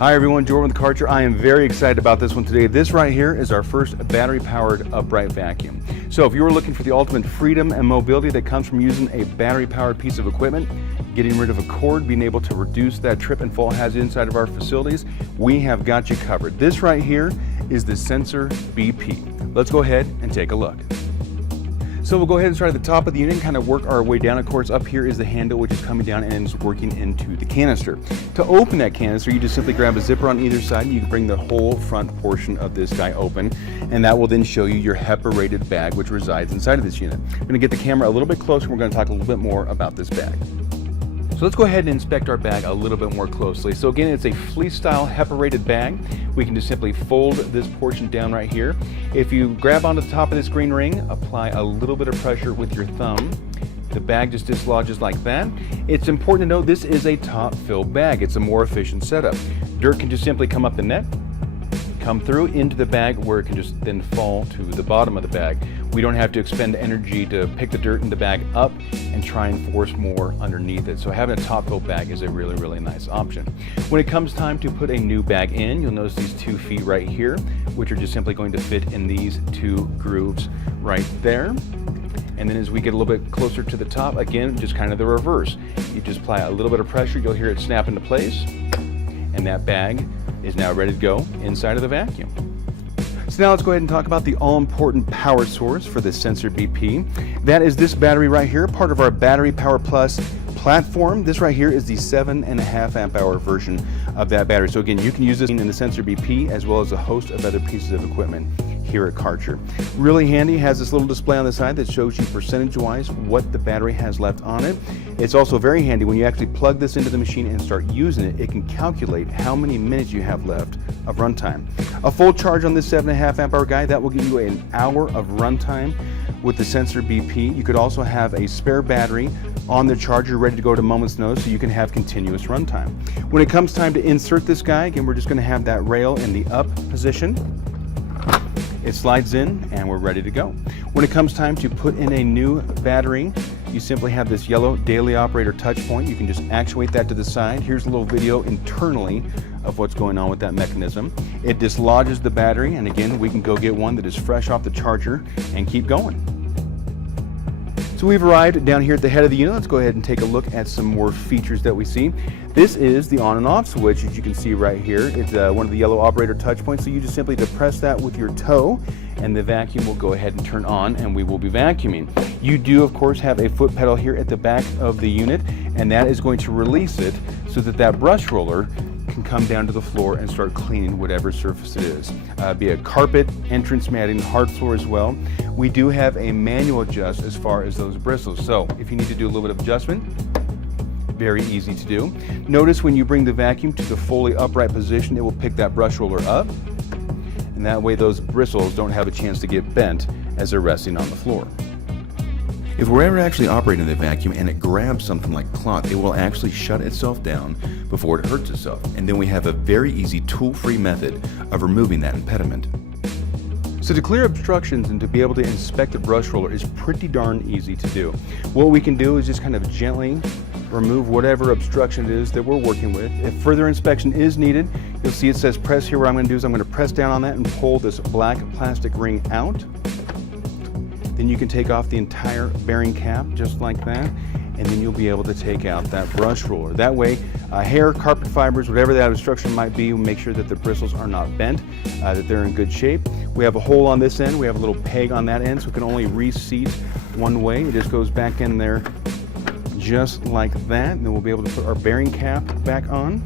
Hi everyone, Jordan with Karcher. I am very excited about this one today. This right here is our first battery-powered upright vacuum. So if you were looking for the ultimate freedom and mobility that comes from using a battery-powered piece of equipment, getting rid of a cord, being able to reduce that trip and fall hazard inside of our facilities, we have got you covered. This right here is the Sensor BP. Let's go ahead and take a look. So we'll go ahead and start at the top of the unit and kind of work our way down. Of course, up here is the handle, which is coming down and is working into the canister. To open that canister, you just simply grab a zipper on either side and you can bring the whole front portion of this guy open, and that will then show you your HEPA rated bag, which resides inside of this unit. I'm going to get the camera a little bit closer and we're going to talk a little bit more about this bag. So let's go ahead and inspect our bag a little bit more closely. So again, it's a fleece style HEPA rated bag. We can just simply fold this portion down right here. If you grab onto the top of this green ring, apply a little bit of pressure with your thumb. The bag just dislodges like that. It's important to note this is a top fill bag. It's a more efficient setup. Dirt can just simply come up the net, come through into the bag where it can just then fall to the bottom of the bag. We don't have to expend energy to pick the dirt in the bag up and try and force more underneath it. So having a top fill bag is a really, really nice option. When it comes time to put a new bag in, you'll notice these 2 feet right here, which are just simply going to fit in these 2 grooves right there. And then as we get a little bit closer to the top, again, just kind of the reverse. You just apply a little bit of pressure, you'll hear it snap into place, and that bag is now ready to go inside of the vacuum. So now let's go ahead and talk about the all-important power source for the Sensor BP. That is this battery right here, part of our Battery Power Plus platform. This right here is the 7.5 amp hour version of that battery. So again, you can use this in the Sensor BP as well as a host of other pieces of equipment here at Karcher. Really handy, has this little display on the side that shows you percentage-wise what the battery has left on it. It's also very handy when you actually plug this into the machine and start using it, it can calculate how many minutes you have left of runtime. A full charge on this 7.5 amp hour guy, that will give you an hour of runtime with the Sensor BP. You could also have a spare battery on the charger ready to go at a moment's notice so you can have continuous runtime. When it comes time to insert this guy, again, we're just going to have that rail in the up position. It slides in and we're ready to go. When it comes time to put in a new battery, you simply have this yellow daily operator touch point. You can just actuate that to the side. Here's a little video internally of what's going on with that mechanism. It dislodges the battery, and again, we can go get one that is fresh off the charger and keep going. So we've arrived down here at the head of the unit. Let's go ahead and take a look at some more features that we see. This is the on and off switch, as you can see right here. It's one of the yellow operator touch points, so you just simply depress that with your toe and the vacuum will go ahead and turn on and we will be vacuuming. You do of course have a foot pedal here at the back of the unit, and that is going to release it so that that brush roller can come down to the floor and start cleaning whatever surface it is. Be it carpet, entrance matting, hard floor as well. We do have a manual adjust as far as those bristles. So if you need to do a little bit of adjustment, very easy to do. Notice when you bring the vacuum to the fully upright position, it will pick that brush roller up. And that way those bristles don't have a chance to get bent as they're resting on the floor. If we're ever actually operating the vacuum and it grabs something like cloth, it will actually shut itself down before it hurts itself. And then we have a very easy tool-free method of removing that impediment. So to clear obstructions and to be able to inspect the brush roller is pretty darn easy to do. What we can do is just kind of gently remove whatever obstruction it is that we're working with. If further inspection is needed, you'll see it says press here. What I'm going to do is I'm going to press down on that and pull this black plastic ring out. Then you can take off the entire bearing cap just like that, and then you'll be able to take out that brush roller. That way, hair, carpet fibers, whatever that obstruction might be, we'll make sure that the bristles are not bent, that they're in good shape. We have a hole on this end, we have a little peg on that end, so it can only reseat one way. It just goes back in there just like that, and then we'll be able to put our bearing cap back on,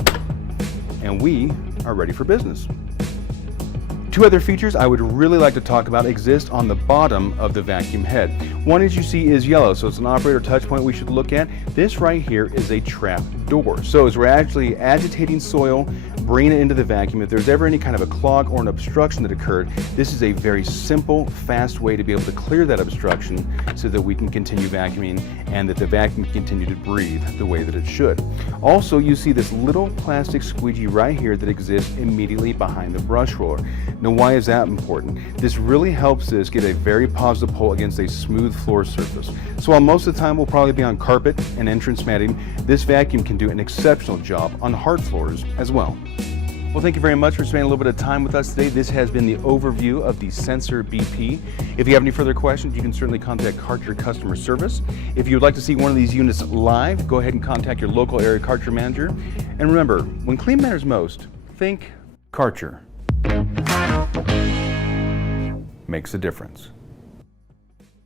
and we are ready for business. 2 other features I would really like to talk about exist on the bottom of the vacuum head. One, as you see, is yellow, so it's an operator touch point we should look at. This right here is a trap door. So as we're actually agitating soil, bringing it into the vacuum, if there's ever any kind of a clog or an obstruction that occurred, this is a very simple, fast way to be able to clear that obstruction so that we can continue vacuuming and that the vacuum can continue to breathe the way that it should. Also, you see this little plastic squeegee right here that exists immediately behind the brush roller. Now, why is that important? This really helps us get a very positive pull against a smooth floor surface. So while most of the time we'll probably be on carpet and entrance matting, this vacuum can do an exceptional job on hard floors as well. Well, thank you very much for spending a little bit of time with us today. This has been the overview of the Sensor BP. If you have any further questions, you can certainly contact Kärcher Customer Service. If you would like to see one of these units live, go ahead and contact your local area Kärcher manager. And remember, when clean matters most, think Kärcher. Makes a difference.